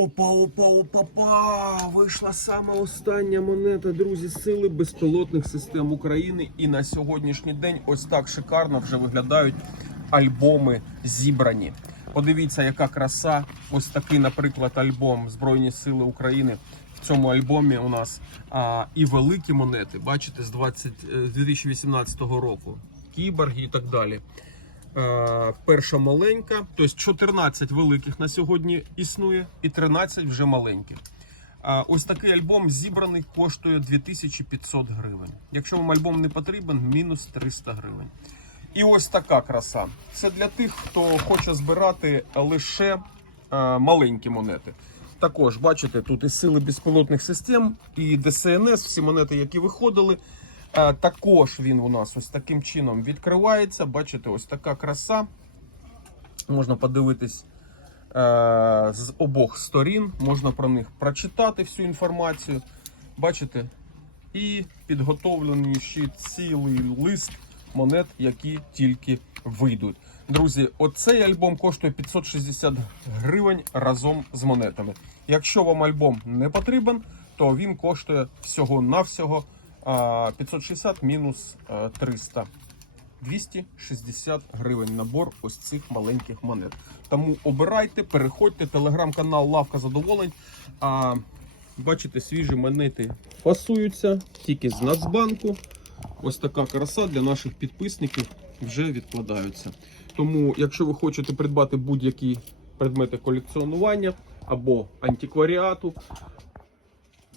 Опа, опа, опа, па! Вийшла саме остання монета, друзі, сили безпілотних систем України. І на сьогоднішній день ось так шикарно вже виглядають альбоми зібрані. Подивіться, яка краса. Ось такий, наприклад, альбом Збройні Сили України. В цьому альбомі у нас а, і великі монети, бачите, з 20, е, 2018 року. Кіборги і так далі. Е, перша маленька, тобто 14 великих на сьогодні існує, і 13 вже маленьких. Е, ось такий альбом зібраний коштує 2500 гривень. Якщо вам альбом не потрібен, мінус 300 гривень. І ось така краса. Це для тих, хто хоче збирати лише е, маленькі монети. Також бачите, тут і сили безпілотних систем, і ДСНС, всі монети, які виходили. Також він у нас ось таким чином відкривається. Бачите, ось така краса. Можна подивитись е, з обох сторін, можна про них прочитати всю інформацію. Бачите? І підготовлений ще цілий лист монет, які тільки вийдуть. Друзі, оцей альбом коштує 560 гривень разом з монетами. Якщо вам альбом не потрібен, то він коштує всього-навсього а, 560 мінус 300. 260 гривень набор ось цих маленьких монет. Тому обирайте, переходьте, телеграм-канал Лавка Задоволень. А, бачите, свіжі монети фасуються тільки з Нацбанку. Ось така краса для наших підписників вже відкладаються. Тому, якщо ви хочете придбати будь-які предмети колекціонування або антикваріату,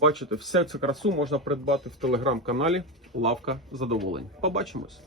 бачите, всю цю красу можна придбати в телеграм-каналі Лавка Задоволень. Побачимось!